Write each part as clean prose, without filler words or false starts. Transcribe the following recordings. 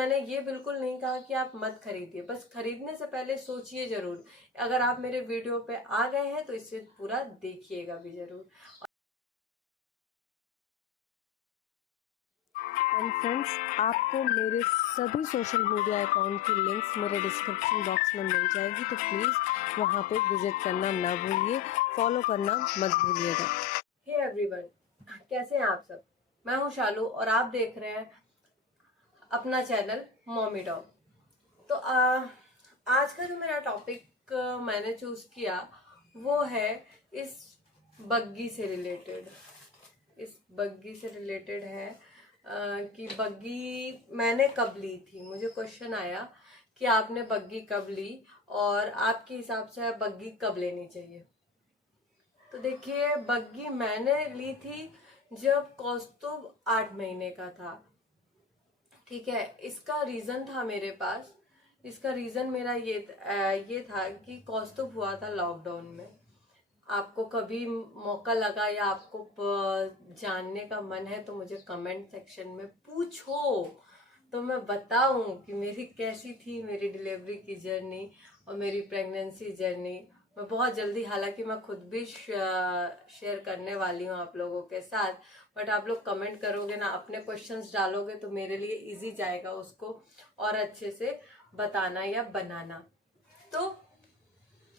मैंने ये बिल्कुल नहीं कहा कि आप मत खरीदिए, बस खरीदने से पहले सोचिए जरूर। अगर आप मेरे वीडियो पे आ गए हैं तो इसे पूरा देखिएगा भी जरूर। एंड फ्रेंड्स, आपको मेरे सभी सोशल मीडिया अकाउंट की लिंक्स मेरे डिस्क्रिप्शन बॉक्स में मिल जाएगी, तो प्लीज़ वहाँ पे विजिट करना ना भूलिए, फॉलो करना मत भूलिएगा। हे एवरीवन, कैसे हैं आप सब? मैं हूँ शालू और आप देख रहे हैं अपना चैनल मॉमी डॉग। तो आज का जो मेरा टॉपिक मैंने चूज किया वो है इस बग्गी से रिलेटेड। इस बग्गी से रिलेटेड है कि बग्गी मैंने कब ली थी। मुझे क्वेश्चन आया कि आपने बग्गी कब ली और आपके हिसाब से बग्गी कब लेनी चाहिए। तो देखिए, बग्गी मैंने ली थी जब कौस्तुभ 8 महीने का था। ठीक है, इसका रीजन था मेरे पास। इसका रीजन मेरा ये था कि कौस्तुभ हुआ था लॉकडाउन में। आपको कभी मौका लगा या आपको जानने का मन है तो मुझे कमेंट सेक्शन में पूछो, तो मैं बताऊं कि मेरी कैसी थी मेरी डिलीवरी की जर्नी और मेरी प्रेगनेंसी जर्नी। मैं बहुत जल्दी, हालांकि मैं खुद भी शेयर करने वाली हूँ आप लोगों के साथ, बट आप लोग कमेंट करोगे ना, अपने क्वेश्चंस डालोगे तो मेरे लिए इजी जाएगा उसको और अच्छे से बताना या बनाना। तो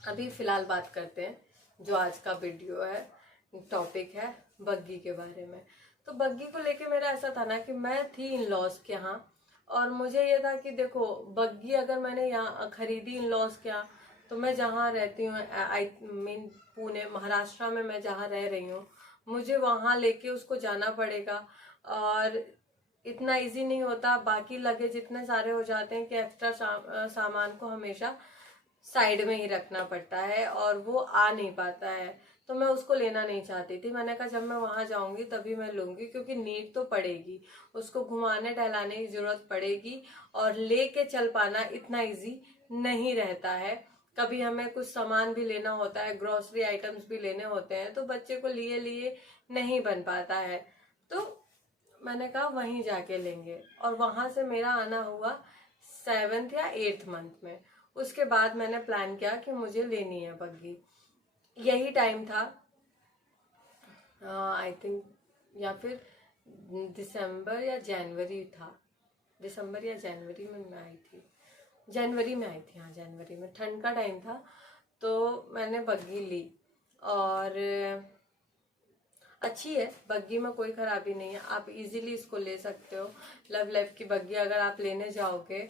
अभी फिलहाल बात करते हैं जो आज का वीडियो है, टॉपिक है बग्गी के बारे में। तो बग्गी को लेके मेरा ऐसा था ना कि मैं थी इन लॉज के यहाँ और मुझे ये था कि देखो, बग्गी अगर मैंने यहाँ खरीदी इन लॉज के यहाँ, तो मैं जहाँ रहती हूँ, आई मीन पुणे महाराष्ट्र में मैं जहाँ रह रही हूँ, मुझे वहाँ लेके उसको जाना पड़ेगा और इतना इजी नहीं होता। बाकी लगेज इतने सारे हो जाते हैं कि एक्स्ट्रा सामान को हमेशा साइड में ही रखना पड़ता है और वो आ नहीं पाता है। तो मैं उसको लेना नहीं चाहती थी। मैंने कहा जब मैं वहां जाऊंगी तभी मैं लूंगी, क्योंकि नीड तो पड़ेगी, उसको घुमाने टहलाने की जरूरत पड़ेगी और लेके चल पाना इतना इजी नहीं रहता है। कभी हमें कुछ सामान भी लेना होता है, ग्रोसरी आइटम्स भी लेने होते हैं, तो बच्चे को लिए लिए नहीं बन पाता है। तो मैंने कहा वहीं जाके लेंगे और वहां से मेरा आना हुआ 7th या 8th मंथ में। उसके बाद मैंने प्लान किया कि मुझे लेनी है बग्गी। यही टाइम था, आई थिंक, या फिर दिसंबर या जनवरी था। दिसंबर या जनवरी में मैं आई थी, जनवरी में आई थी, हाँ जनवरी में, ठंड का टाइम था। तो मैंने बग्गी ली और अच्छी है बग्गी में, कोई खराबी नहीं है, आप इजीली इसको ले सकते हो। लव लाइफ की बग्गी अगर आप लेने जाओगे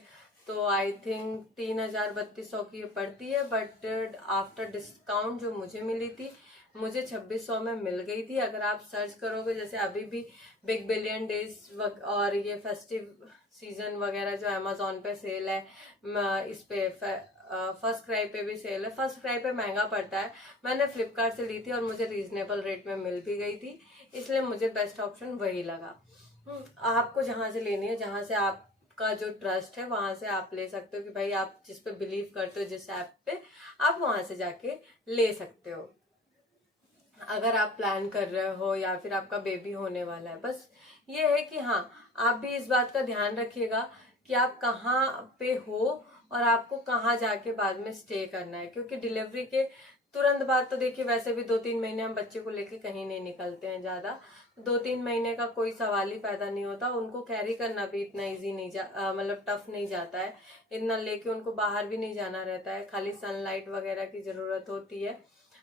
तो आई थिंक 3000-3200 की पड़ती है, बट आफ्टर डिस्काउंट जो मुझे मिली थी, मुझे 2600 में मिल गई थी। अगर आप सर्च करोगे, जैसे अभी भी बिग बिलियन डेज और ये फेस्टिव सीजन वगैरह जो अमेजोन पे सेल है, इस पे फर्स्ट क्राई पे भी सेल है। फर्स्ट क्राई पे महंगा पड़ता है, मैंने फ्लिपकार्ट से ली थी और मुझे रीजनेबल रेट में मिल भी गई थी, इसलिए मुझे बेस्ट ऑप्शन वही लगा। आपको जहां से लेनी है, जहां से आपका जो ट्रस्ट है, वहां से आप ले सकते हो कि भाई आप जिस पे बिलीव करते हो, जिस ऐप पे, आप वहां से जाके ले सकते हो अगर आप प्लान कर रहे हो या फिर आपका बेबी होने वाला है। बस ये है कि हाँ, आप भी इस बात का ध्यान रखिएगा कि आप कहाँ पे हो और आपको कहाँ जाके बाद में स्टे करना है, क्योंकि डिलीवरी के तुरंत बाद तो देखिए वैसे भी 2-3 महीने हम बच्चे को लेके कहीं नहीं निकलते हैं ज्यादा। 2-3 महीने का कोई सवाल ही पैदा नहीं होता। उनको कैरी करना भी इतना इजी नहीं मतलब टफ नहीं जाता है। इतना लेके उनको बाहर भी नहीं जाना रहता है, खाली सनलाइट वगैरह की जरूरत होती है।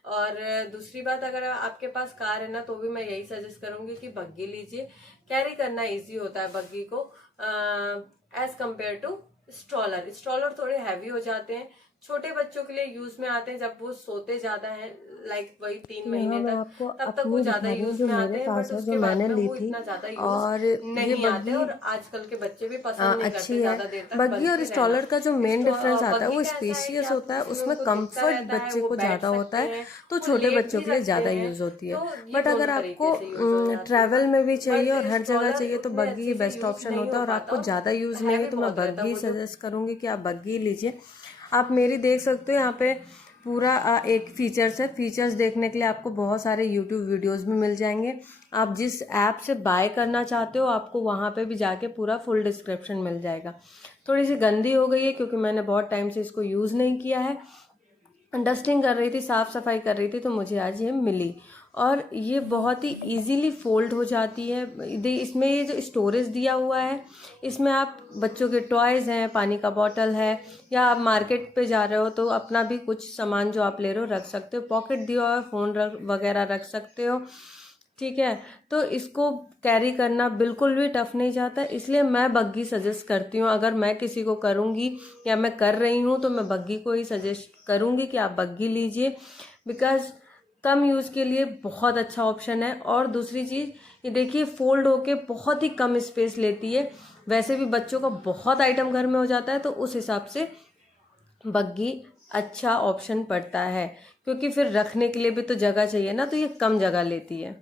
और दूसरी बात, अगर आपके पास कार है ना, तो भी मैं यही सजेस्ट करूंगी कि बग्गी लीजिए। कैरी करना इजी होता है बग्गी को as compare to stroller. Stroller थोड़े हैवी हो जाते हैं, छोटे बच्चों के लिए यूज में आते हैं जब वो सोते ज्यादा हैं, लाइक वही 3 महीने तक, तब तक वो ज्यादा यूज में आते हैं, बट उसके बाद में वो इतना ज्यादा यूज नहीं आते और आजकल के बच्चे भी पसंद नहीं करते ज्यादा देर तक बग्गी और स्ट्रॉलर का जो मेन डिफरेंस आता है वो स्पेशियस होता है, उसमें कंफर्ट बच्चे को ज्यादा होता है, तो छोटे बच्चों के लिए ज्यादा यूज होती है। बट अगर आपको ट्रैवल में भी चाहिए और हर जगह चाहिए तो बग्गी ही बेस्ट ऑप्शन होता है। और आपको ज्यादा यूज नहीं है तो मैं बग्गी सजेस्ट करूंगी कि आप बग्गी लीजिए। आप मेरी देख सकते हो यहाँ पे पूरा एक फीचर्स है। फीचर्स देखने के लिए आपको बहुत सारे यूट्यूब वीडियोस भी मिल जाएंगे। आप जिस ऐप से बाय करना चाहते हो आपको वहाँ पे भी जाके पूरा फुल डिस्क्रिप्शन मिल जाएगा। थोड़ी सी गंदी हो गई है क्योंकि मैंने बहुत टाइम से इसको यूज़ नहीं किया है। डस्टिंग कर रही थी, साफ़ सफाई कर रही थी, तो मुझे आज ये मिली। और ये बहुत ही इजीली फोल्ड हो जाती है। इसमें ये जो स्टोरेज दिया हुआ है, इसमें आप बच्चों के टॉयज़ हैं, पानी का बॉटल है, या आप मार्केट पे जा रहे हो तो अपना भी कुछ सामान जो आप ले रहे हो रख सकते हो। पॉकेट दिया हुआ है, फ़ोन वगैरह रख सकते हो। ठीक है, तो इसको कैरी करना बिल्कुल भी टफ नहीं जाता, इसलिए मैं बग्गी सजेस्ट करती हूँ। अगर मैं किसी को करूँगी या मैं कर रही हूँ तो मैं बग्गी को ही सजेस्ट करूँगी कि आप बग्गी लीजिए, बिकॉज कम यूज़ के लिए बहुत अच्छा ऑप्शन है। और दूसरी चीज़ ये देखिए, फोल्ड होके बहुत ही कम स्पेस लेती है। वैसे भी बच्चों का बहुत आइटम घर में हो जाता है, तो उस हिसाब से बग्गी अच्छा ऑप्शन पड़ता है, क्योंकि फिर रखने के लिए भी तो जगह चाहिए ना, तो ये कम जगह लेती है।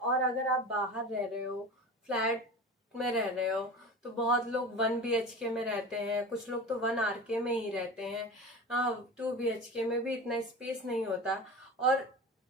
और अगर आप बाहर रह रहे हो, फ्लैट में रह रहे हो, तो बहुत लोग 1 BHK में रहते हैं, कुछ लोग तो 1 RK में ही रहते हैं। 2 BHK में भी इतना स्पेस नहीं होता। और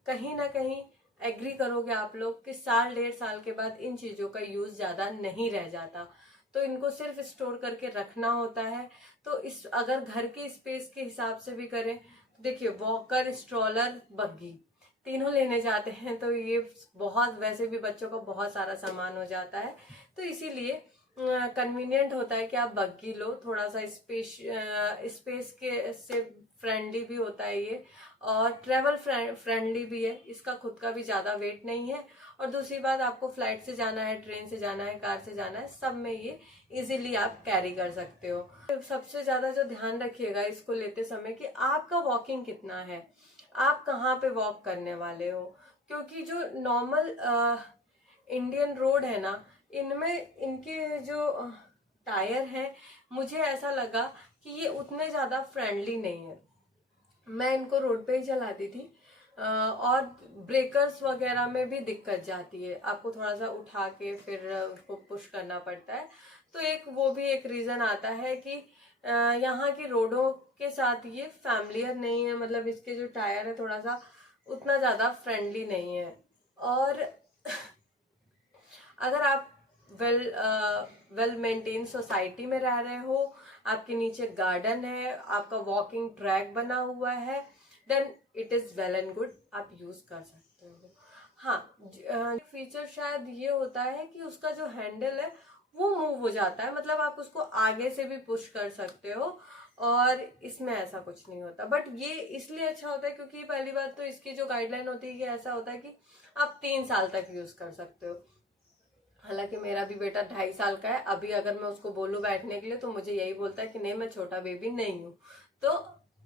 कहीं ना कहीं एग्री करोगे आप लोग कि साल 1.5 साल के बाद इन चीज़ों का यूज़ ज़्यादा नहीं रह जाता, तो इनको सिर्फ स्टोर करके रखना होता है। तो इस अगर घर के स्पेस के हिसाब से भी करें तो देखिए, वॉकर, स्ट्रॉलर, बग्गी तीनों लेने जाते हैं तो ये बहुत, वैसे भी बच्चों का बहुत सारा सामान हो जाता है, तो इसीलिए कन्वीनियंट होता है कि आप बग्गी लो। थोड़ा सा स्पेस के से फ्रेंडली भी होता है ये, और ट्रेवल फ्रेंडली भी है। इसका खुद का भी ज़्यादा वेट नहीं है। और दूसरी बात, आपको फ्लाइट से जाना है, ट्रेन से जाना है, कार से जाना है, सब में ये इजीली आप कैरी कर सकते हो। सबसे ज़्यादा जो ध्यान रखिएगा इसको लेते समय कि आपका वॉकिंग कितना है, आप कहाँ पे वॉक करने वाले हो। क्योंकि जो नॉर्मल इंडियन रोड है ना, इनमें इनके जो टायर हैं, मुझे ऐसा लगा कि ये उतने ज़्यादा फ्रेंडली नहीं है। मैं इनको रोड पे ही चलाती थी, और ब्रेकर्स वगैरह में भी दिक्कत जाती है, आपको थोड़ा सा उठा के फिर उसको पुश करना पड़ता है। तो वो भी एक रीज़न आता है कि यहाँ की रोडों के साथ ये फैमिलियर नहीं है, मतलब इसके जो टायर है थोड़ा सा उतना ज़्यादा फ्रेंडली नहीं है। और अगर आप वेल मेंटेन सोसाइटी में रह रहे हो, आपके नीचे गार्डन है, आपका वॉकिंग ट्रैक बना हुआ है, then it is well and good, आप यूज कर सकते हो। हाँ, फीचर शायद ये होता है कि उसका जो हैंडल है वो मूव हो जाता है, मतलब आप उसको आगे से भी पुश कर सकते हो, और इसमें ऐसा कुछ नहीं होता। बट ये इसलिए अच्छा होता है क्योंकि पहली बात तो इसकी जो गाइडलाइन होती है कि ऐसा होता है कि आप 3 साल तक यूज कर सकते हो। हालांकि मेरा भी बेटा 2.5 साल का है, अभी अगर मैं उसको बोलूं बैठने के लिए तो मुझे यही बोलता है कि नहीं, मैं छोटा बेबी नहीं हूँ। तो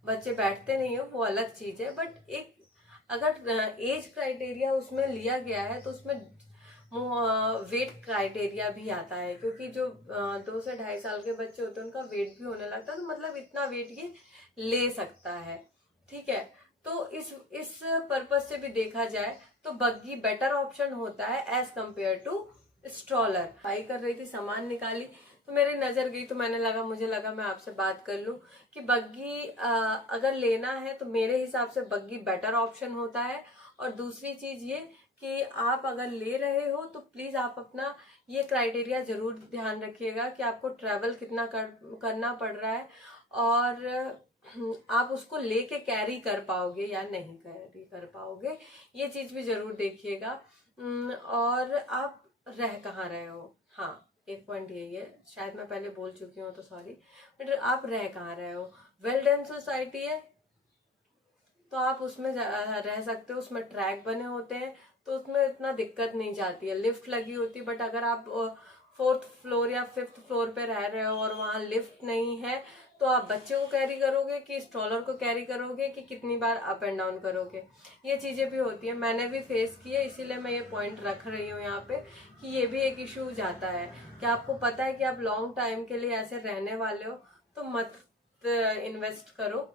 बच्चे बैठते नहीं हो, वो अलग चीज है। बट एक अगर एज क्राइटेरिया उसमें लिया गया है तो उसमें वेट क्राइटेरिया भी आता है, क्योंकि जो 2 से 2.5 साल के बच्चे होते हैं उनका वेट भी होने लगता है, तो मतलब इतना वेट ये ले सकता है। ठीक है, तो इस पर्पज से भी देखा जाए तो बग्गी बेटर ऑप्शन होता है as compare to stroller. Buy कर रही थी, सामान निकाली तो मेरी नजर गई, तो मुझे लगा मैं आपसे बात कर लूं कि बग्गी अगर लेना है तो मेरे हिसाब से बग्गी बेटर ऑप्शन होता है। और दूसरी चीज ये कि आप अगर ले रहे हो तो प्लीज आप अपना ये क्राइटेरिया जरूर ध्यान रखिएगा कि आपको ट्रेवल कितना करना पड़ रहा है, और आप उसको लेके कैरी कर पाओगे या नहीं कैरी कर पाओगे, ये चीज भी जरूर देखिएगा। और आप रह कहाँ रहे हो, हाँ एक पॉइंट यही है, शायद मैं पहले बोल चुकी हूँ तो सॉरी, बट आप रह कहाँ रहे हो। वेल डन सोसाइटी है तो आप उसमें रह सकते हो, उसमें ट्रैक बने होते हैं तो उसमें इतना दिक्कत नहीं जाती है, लिफ्ट लगी होती है। बट अगर आप 4th फ्लोर या 5th फ्लोर पे रह रहे हो और वहाँ लिफ्ट नहीं है तो आप बच्चे को कैरी करोगे कि स्ट्रॉलर को कैरी करोगे कि कितनी बार अप एंड डाउन करोगे, ये चीज़ें भी होती है। मैंने भी फेस की है, इसीलिए मैं ये पॉइंट रख रही हूँ यहाँ पे कि ये भी एक इशू जाता है कि आपको पता है कि आप लॉन्ग टाइम के लिए ऐसे रहने वाले हो तो मत इन्वेस्ट करो,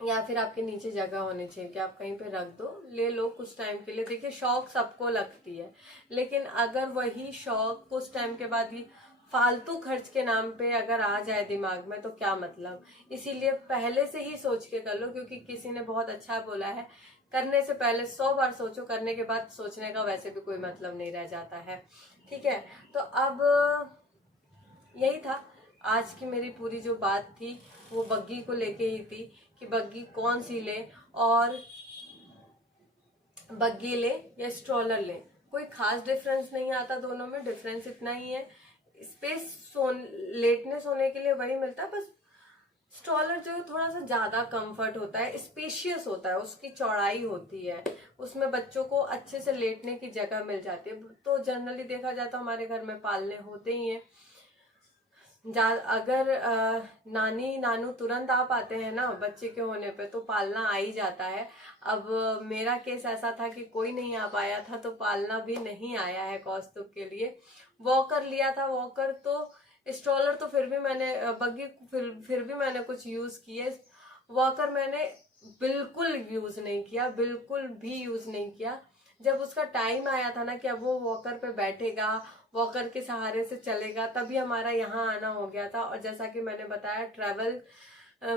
या फिर आपके नीचे जगह होनी चाहिए कि आप कहीं पे रख दो, ले लो कुछ टाइम के लिए। देखिए शौक सबको लगती है, लेकिन अगर वही शौक कुछ टाइम के बाद ही फालतू खर्च के नाम पे अगर आ जाए दिमाग में तो क्या मतलब। इसीलिए पहले से ही सोच के कर लो, क्योंकि किसी ने बहुत अच्छा बोला है, करने से पहले 100 बार सोचो, करने के बाद सोचने का वैसे भी कोई मतलब नहीं रह जाता है। ठीक है, तो अब यही था आज की मेरी पूरी जो बात थी, वो बग्गी को लेके ही थी कि बग्गी कौन सी ले, और बग्गी ले या स्ट्रॉलर ले, कोई खास डिफरेंस नहीं आता दोनों में। डिफरेंस इतना ही है, स्पेस लेटने सोने के लिए वही मिलता है, बस स्ट्रॉलर जो है थोड़ा सा ज्यादा कंफर्ट होता है, स्पेशियस होता है, उसकी चौड़ाई होती है, उसमें बच्चों को अच्छे से लेटने की जगह मिल जाती है। तो जनरली देखा जाता है हमारे घर में पालने होते ही हैं। अगर नानी नानू तुरंत आ पाते हैं ना बच्चे के होने पे तो पालना आ ही जाता है। अब मेरा केस ऐसा था कि कोई नहीं आ पाया था तो पालना भी नहीं आया है कौस्तुभ के लिए। वॉकर लिया था, वॉकर तो, स्ट्रॉलर तो फिर भी मैंने बग्गी फिर भी मैंने कुछ यूज किए, वॉकर मैंने बिल्कुल यूज नहीं किया, बिल्कुल भी यूज नहीं किया। जब उसका टाइम आया था ना कि अब वो वॉकर पे बैठेगा, वॉकर के सहारे से चलेगा, तभी हमारा यहाँ आना हो गया था। और जैसा कि मैंने बताया, ट्रैवल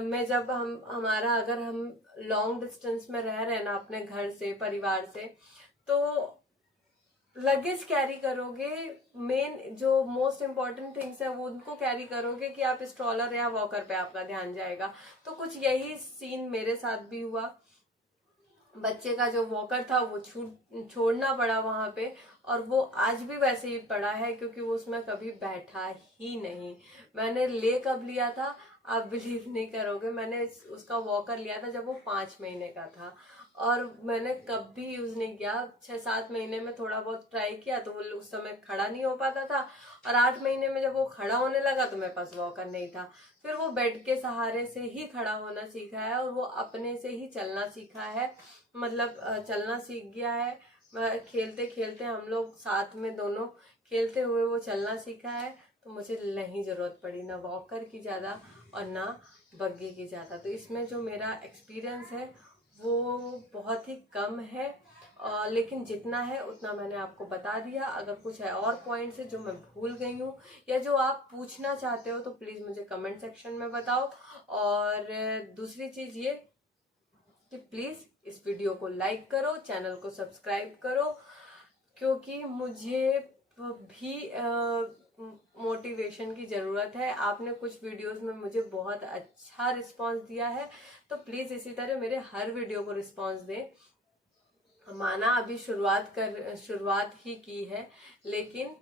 में जब अगर हम लॉन्ग डिस्टेंस में रह रहे हैं ना अपने घर से, परिवार से, तो लगेज कैरी करोगे, मेन जो मोस्ट इम्पॉर्टेंट थिंग्स है वो उनको कैरी करोगे कि आप स्ट्रॉलर या वॉकर पे आपका ध्यान जाएगा। तो कुछ यही सीन मेरे साथ भी हुआ। बच्चे का जो वॉकर था वो छोड़ना पड़ा वहां पे, और वो आज भी वैसे ही पड़ा है क्योंकि वो उसमें कभी बैठा ही नहीं। मैंने ले कब लिया था आप बिलीव नहीं करोगे, मैंने उसका वॉकर लिया था जब वो 5 महीने का था, और मैंने कभी यूज नहीं किया। 6-7 महीने में थोड़ा बहुत ट्राई किया तो वो उस समय खड़ा नहीं हो पाता था, और 8 महीने में जब वो खड़ा होने लगा तो मेरे पास वॉकर नहीं था। फिर वो बेड के सहारे से ही खड़ा होना सीखा है, और वो अपने से ही चलना सीखा है, मतलब चलना सीख गया है। खेलते खेलते हम लोग साथ में दोनों खेलते हुए वो चलना सीखा है। तो मुझे नहीं जरूरत पड़ी ना वॉकर की ज्यादा और ना बग्गी की ज्यादा। तो इसमें जो मेरा एक्सपीरियंस है वो बहुत ही कम है, लेकिन जितना है उतना मैंने आपको बता दिया। अगर कुछ है और पॉइंट्स है जो मैं भूल गई हूँ या जो आप पूछना चाहते हो तो प्लीज मुझे कमेंट सेक्शन में बताओ। और दूसरी चीज ये कि प्लीज इस वीडियो को लाइक करो, चैनल को सब्सक्राइब करो, क्योंकि मुझे भी मोटिवेशन की जरूरत है। आपने कुछ वीडियोस में मुझे बहुत अच्छा रिस्पांस दिया है, तो प्लीज इसी तरह मेरे हर वीडियो को रिस्पांस दें। माना अभी शुरुआत ही की है, लेकिन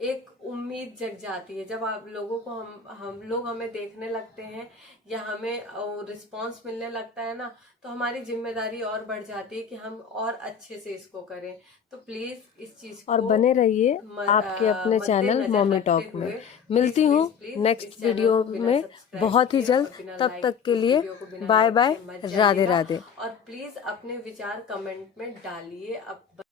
एक उम्मीद जग जाती है जब आप लोगों को हम लोग हमें देखने लगते हैं या हमें रिस्पांस मिलने लगता है ना, तो हमारी जिम्मेदारी और बढ़ जाती है कि हम और अच्छे से इसको करें। तो प्लीज इस चीज को और बने रहिए आपके अपने चैनल मॉमी टॉक में। मिलती हूँ नेक्स्ट वीडियो में बहुत ही जल्द, तब तक के लिए बाय बाय, राधे राधे। और प्लीज अपने विचार कमेंट में डालिए। अब